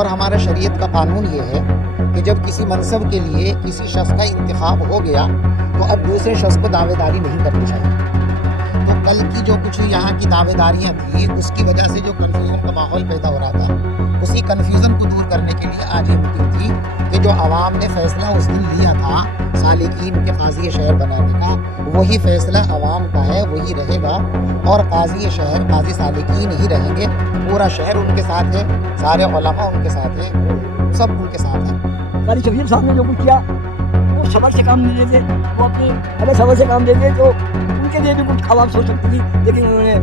और हमारा शरीयत का कानून ये है कि जब किसी मनसब के लिए किसी शख्स का इंतखाब हो गया तो अब दूसरे शख्स को दावेदारी नहीं करनी चाहिए। तो कल की जो कुछ यहाँ की दावेदारियाँ थी उसकी वजह से जो कन्फ्यूज़न का माहौल पैदा हो रहा था, उसी कन्फ्यूज़न को दूर करने के लिए आज ये मीटिंग थी कि जो आवाम ने फ़ैसला उस दिन लिया था सालिकीन के काज़ी शहर बनाने का, वही फ़ैसला आवाम का है, वही रहेगा और काज़ी शहर काज़ी सालिकीन ही रहेंगे। पूरा शहर उनके साथ है, सारे उलमा उनके साथ है, सब उनके साथ है। कारी शफीर साहब ने जो कुछ किया वो सबर से काम नहीं लेते, वो अपने अगर सबर से काम देते तो उनके लिए भी कुछ आवाम सोच सकती थी, लेकिन उन्होंने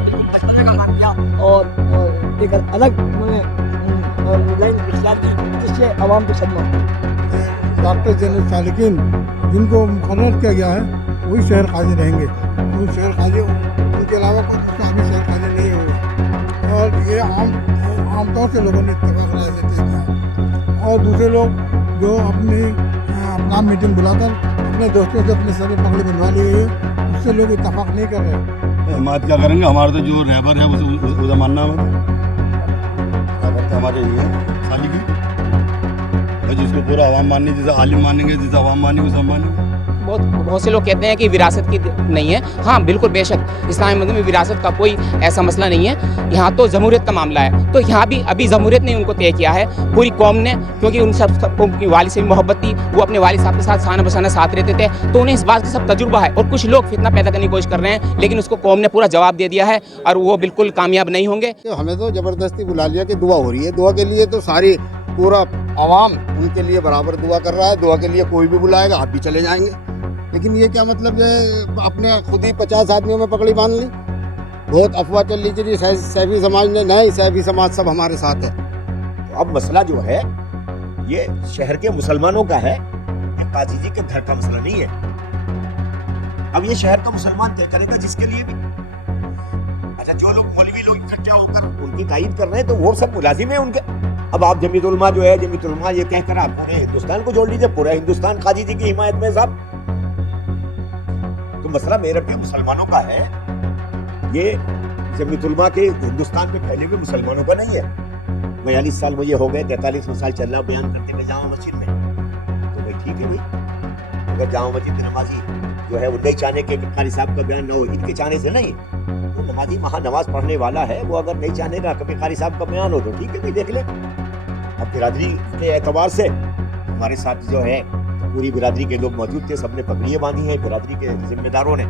बिल्कुल मशवरे का काम किया और एक अलग उन्होंने लाइन इख्तियार की जिससे आवाम को सदमा। डॉक्टर जनरल सालिकीन जिनको मुकर्रर किया गया है वही शहर काजी रहेंगे। वो शहर काजी उनके अलावा कोई दूसरा अभी शहर काजी नहीं होगा और ये आमतौर से लोगों ने इत्तेफाक राय से तय किया। और दूसरे लोग जो अपना मीटिंग बुलाकर अपने दोस्तों से अपने सर पकड़ बनवा ली गई है, उससे लोग इत्तेफाक नहीं कर रहे। हिमायत क्या करेंगे? हमारा तो जो रहबर है उसे मानना है, रहबर तो हमारे ही है सालिकीन। जिसको पूरा आवाम माननी, जैसे आलिम मानेंगे, जैसे आवाम मानेंगे उसे हम मानेंगे। बहुत से लोग कहते हैं कि विरासत की नहीं है। हाँ बिल्कुल बेशक इस्लामी मज़हब में विरासत का कोई ऐसा मसला नहीं है। यहाँ तो जमहूरियत का मामला है, तो यहाँ भी अभी जमहूरियत ने उनको तय किया है पूरी कौम ने, क्योंकि उन सबको उनकी वालिद से भी मोहब्बत थी, वो अपने वालिद साहब के साथ शान बशाना साथ रहते थे, तो उन्हें इस बात का सब तजुर्बा है। और कुछ लोग फितना पैदा करने की कोशिश कर रहे हैं, लेकिन उसको कौम ने पूरा जवाब दे दिया है और वो बिल्कुल कामयाब नहीं होंगे। हमें तो ज़बरदस्ती बुला लिया कि दुआ हो रही है, दुआ के लिए तो सारी पूरा आवाम उनके लिए बराबर दुआ कर रहा है। दुआ के लिए कोई भी बुलाएगा आप भी चले जाएंगे, लेकिन ये क्या मतलब है अपने खुद ही 50 आदमियों में पकड़ी बांध ली। बहुत अफवाह चल रही थी सैफी समाज ने, नहीं सैफी समाज सब हमारे साथ है। तो अब मसला जो है ये शहर के मुसलमानों का है, ये काजी जी के घर का मसला नहीं है। अब ये शहर का मुसलमान तय करेगा जिसके लिए भी। अच्छा जो लोग मौलवी लोग इकट्ठे होकर उनकी तायीद कर रहे हैं तो वो सब मुलाजिम है उनके। अब आप जमीयत उलमा जो है, जमीयत उलमा ये कहकर आप पूरे हिंदुस्तान को जोड़ लीजिए, पूरा हिंदुस्तान काजी जी की हिमायत में साहब। तो मसला मेरठ के मुसलमानों का है, ये जमीयत उलमा के हिंदुस्तान में फैले हुए मुसलमानों का नहीं है। 42 साल मुझे हो गए, 43 साल चल रहा बयान करते हुए जामा मस्जिद में। तो भाई ठीक है भाई, अगर जामा मस्जिद के नमाजी जो है वो नहीं चाहने के कारी साहब का बयान ना हो, इनके चाहने से नहीं, तो नमाजी वहाँ नमाज पढ़ने वाला है, वो अगर नहीं चाहने का कभी कारी साहब का बयान हो तो ठीक है भाई देख ले। अब बिरादरी के एतबार से हमारे साथ जो है पूरी बिरादरी के लोग मौजूद थे, सबने पगड़ियाँ बांधी हैं बिरादरी के जिम्मेदारों ने,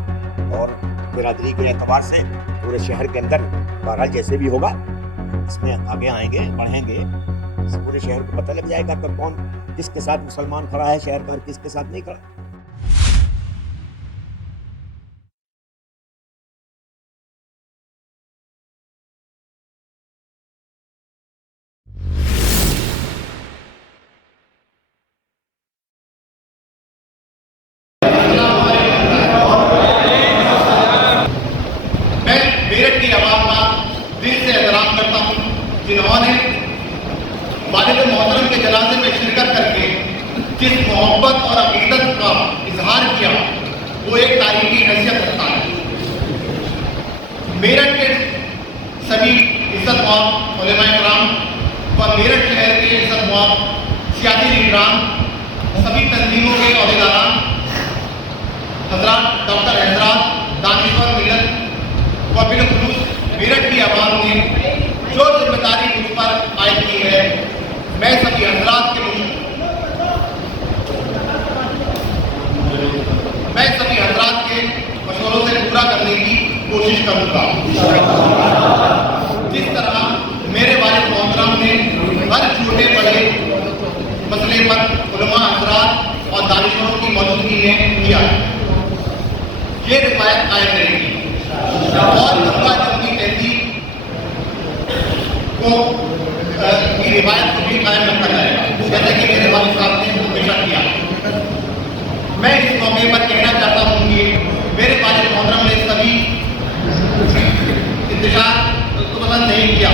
और बिरादरी के एतबार से पूरे शहर के अंदर बहरहाल जैसे भी होगा इसमें आगे आएंगे, बढ़ेंगे, इस पूरे शहर को पता लग जाएगा कि कौन किसके साथ मुसलमान खड़ा है शहर का और किसके साथ नहीं खड़ा। मेरठ की आवाम का दिल से एहतराम करता हूँ, जिन्होंने वालिद मोहतरम के जनाजे में शिरकत करके जिस मोहब्बत और अकीदत का इजहार किया वो एक तारीखी हैसियत रखता है। मेरठ के सभी इज्जतमाब उलमा इकराम व मेरठ शहर के इज्जतमाब सियासी लीडरान, सभी तंजीमों के अहदेदारान हजरात, डॉक्टर हजरात, दानिश्वर मिलत व बिलखुसूस मेरठ की आवाम ने जो जिम्मेदारी मुझ पर आयद की है, मैं सभी हजरात के मशवरों से पूरा करने की कोशिश करूँगा। जिस तरह मेरे वालिद मोहतरम ने हर छोटे बड़े मसले पर उलमा हजरात और दानिशवरों की मौजूदगी में किया, ये रिवायत कायम रहेगी और लंबा जंगी तहजीब को की रिवायत को भी कायम रखा जाएगा, जैसे कि मेरे वालिद साहब ने हमेशा किया। मैं इस मौके पर कहना चाहता हूँ कि मेरे वालिद मोहतरम ने सभी इंतजार को पसंद नहीं किया।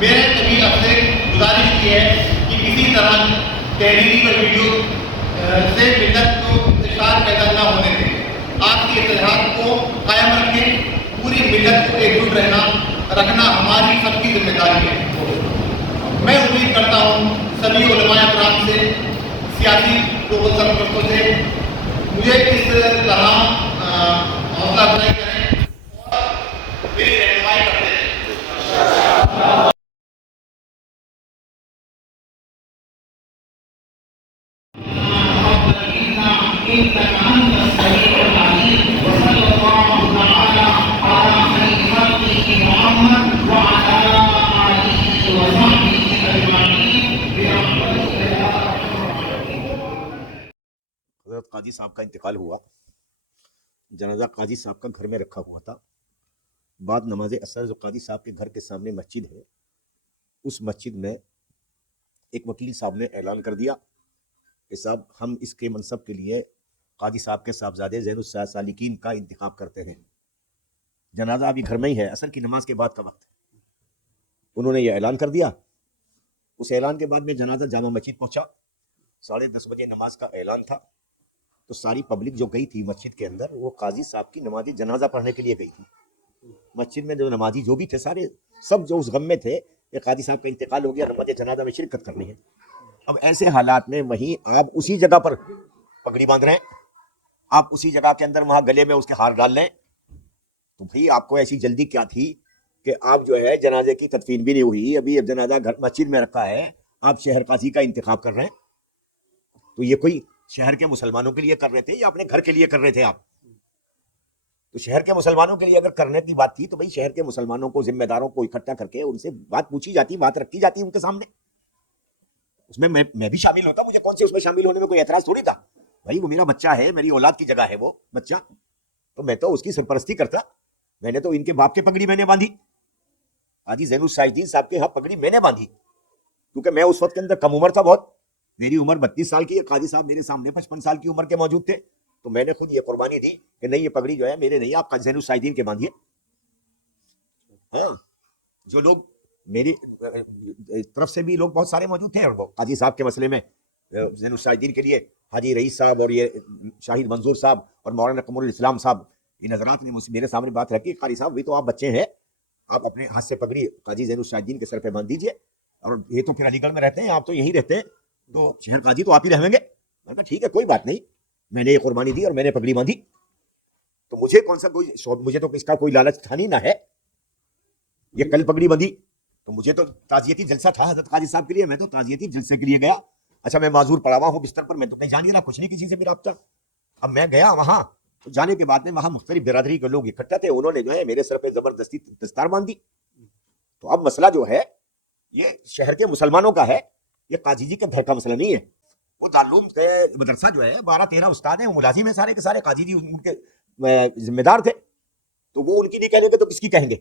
मेरे कभी आपसे गुजारिश की है कि किसी तरह तहरीरी व वीडियो से मिलत को इंतजार पैदा न होने दें। आपकी इत्तेहाद को कायम रखें, पूरी मिलत को एकजुट रखना हमारी सबकी जिम्मेदारी है। मैं उम्मीद करता हूँ सभी उलमाए कराम से, सियासी लोगों सरपरस्तों से, मुझे इस तरह हौसला अफजाई करें और मेरी रहनुमाई करते हैं। हज़रत काजी साहब का इंतकाल हुआ। जनाजा काजी साहब का घर में रखा हुआ था। बाद नमाज असर जो काजी साहब के घर के सामने मस्जिद है, उस मस्जिद में एक वकील साहब ने ऐलान कर दिया कि साहब हम इसके मनसब के लिए काजी साहब के साहबजादे ज़ैनुस सालिकीन का इंतखाब करते हैं। जनाजा अभी घर में ही है, असर की नमाज के बाद का वक्त। उन्होंने ये ऐलान कर दिया। उस ऐलान के बाद में जनाजा जामा मस्जिद पहुंचा। 10:30 बजे नमाज का ऐलान था। तो सारी पब्लिक जो गई थी मस्जिद के अंदर, वो काजी साहब की नमाज जनाजा पढ़ने के लिए गई थी। मस्जिद में जो नमाजी जो भी थे, सारे सब जो उस गम में थे कि काजी साहब का इंतकाल हो गया, नमाज जनाजा में शिरकत करनी है। अब ऐसे हालात में वहीं आप उसी जगह पर पगड़ी बांध रहे हैं, आप उसी जगह के अंदर वहां गले में उसके हार डाल लें, तो भाई आपको ऐसी जल्दी क्या थी कि आप जो है जनाजे की तदफीन भी नहीं हुई, अभी अब जनाजा घर मस्जिद में रखा है, आप शहर काजी का इंतखाब कर रहे हैं। तो ये कोई शहर के मुसलमानों के लिए कर रहे थे या अपने घर के लिए कर रहे थे आप? तो शहर के मुसलमानों के लिए अगर करने की बात थी तो भाई शहर के मुसलमानों को, जिम्मेदारों को इकट्ठा करके उनसे बात पूछी जाती, बात रखी जाती उनके सामने। उसमें मैं भी शामिल होता, मुझे कौन से उसमें शामिल होने में कोई एतराज थोड़ी था। भाई वो मेरा बच्चा है, मेरी औलाद की जगह है वो बच्चा, तो मैं तो उसकी सरपरस्ती करता। मैंने तो इनके बाप के पगड़ी मैंने बांधी, हाजी ज़ैनुस सालिकीन साहब के यहाँ पगड़ी मैंने बांधी, क्योंकि मैं उस वक्त के अंदर कम उम्र था बहुत। मेरी उम्र 32 साल की है, काजी साहब मेरे सामने 55 साल की उम्र के मौजूद थे। तो मैंने खुद ये कुर्बानी दी कि नहीं, ये पगड़ी जो है मेरे नहीं, आप काजी ज़ैनुस सालिकीन के बांधिए। हाँ, जो लोग मेरी तरफ से भी लोग बहुत सारे मौजूद थे, और वो काजी साहब के मसले में ज़ैनुस सालिकीन के लिए हाजी रईस साहब और ये शाहिद मंजूर साहब और मौलाना कमरुल इस्लाम साहब, इन हजरात ने मेरे सामने बात रखी, काजी साहब भी तो आप बच्चे हैं, आप अपने हाथ से पगड़ी काजी ज़ैनुस सालिकीन के सर पे बांध दीजिए। और ये तो फिर अलीगढ़ में रहते हैं, आप तो यहीं रहते हैं, तो शहर काजी तो आप ही रहेंगे। मैं कहा ठीक है, कोई बात नहीं, मैंने ये कुर्बानी दी और मैंने पगड़ी बांधी, तो मुझे कौन सा कोई, मुझे तो इसका कोई लालच था नहीं ना है। ये कल पगड़ी बांधी तो मुझे तो ताजियती जलसा था हजरत काजी साहब के लिए, मैं तो ताजियती जलसे के लिए गया। अच्छा, मैं माजूर पड़ा हुआ हूँ बिस्तर पर, मैं तो कहीं जान नहीं रहा, कुछ नहीं किसी से भी राब्ता। अब मैं गया वहां, तो जाने के बाद में वहां मुख्तलिफ बिरादरी के लोग इकट्ठा थे, उन्होंने जो है मेरे सर पे जबरदस्ती दस्तार बांधी। तो अब मसला जो है ये शहर के मुसलमानों का है, ये काजी जी के घर का मसला नहीं है। वो दारूम के मदरसा जो है 12-13 उस्ताद हैं, वो मुलाजिम है सारे के सारे, काजी जी उनके जिम्मेदार थे, तो वो उनकी नहीं कहेंगे तो किसकी कहेंगे?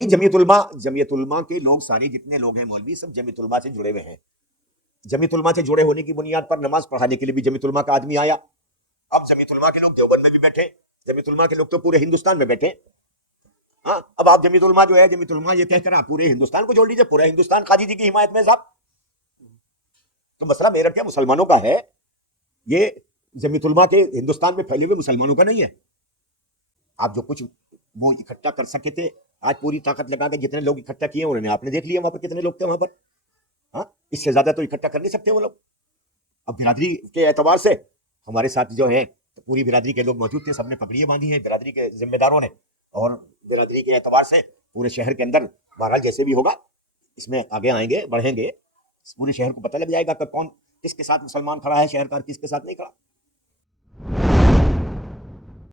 जमीयतुलमा के लोग सारे जितने लोग हैं मौलवी, सब जमीयतुलमा से जुड़े हुए हैं। जमीयतुलमा से जुड़े होने की बुनियाद पर नमाज पढ़ाने के लिए भी जमीयतुलमा का आदमी आया। अब जमीयतुलमा के लोग देवबंद में भी बैठे, जमीयतुलमा के लोग तो पूरे हिंदुस्तान में बैठे। हाँ, अब आप जमीयतुलमा जो है, जमीयतुलमा ये कहकर आप पूरे हिंदुस्तान को जोड़ लीजिए, पूरा हिंदुस्तान काजी जी की हिमायत में साहब। तो मसला मेरठ के मुसलमानों का है, ये जमीयतुलमा के हिंदुस्तान में फैले हुए मुसलमानों का नहीं है। आप जो कुछ वो इकट्ठा कर सके थे, आज पूरी ताकत लगा के जितने लोग इकट्ठा किए उन्होंने, आपने देख लिया वहां पर कितने लोग थे वहां पर। हाँ, इससे ज्यादा तो इकट्ठा कर नहीं सकते वो लोग। अब बिरादरी के एतबार से हमारे साथ जो है तो पूरी बिरादरी के लोग मौजूद थे, सबने पगड़ियां बांधी हैं बिरादरी के जिम्मेदारों ने, और बिरादरी के एतबार से पूरे शहर के अंदर बहरहाल जैसे भी होगा इसमें आगे आएंगे, बढ़ेंगे, पूरे शहर को पता लग जाएगा कि कौन किसके साथ मुसलमान खड़ा है शहर का, किसके साथ नहीं खड़ा।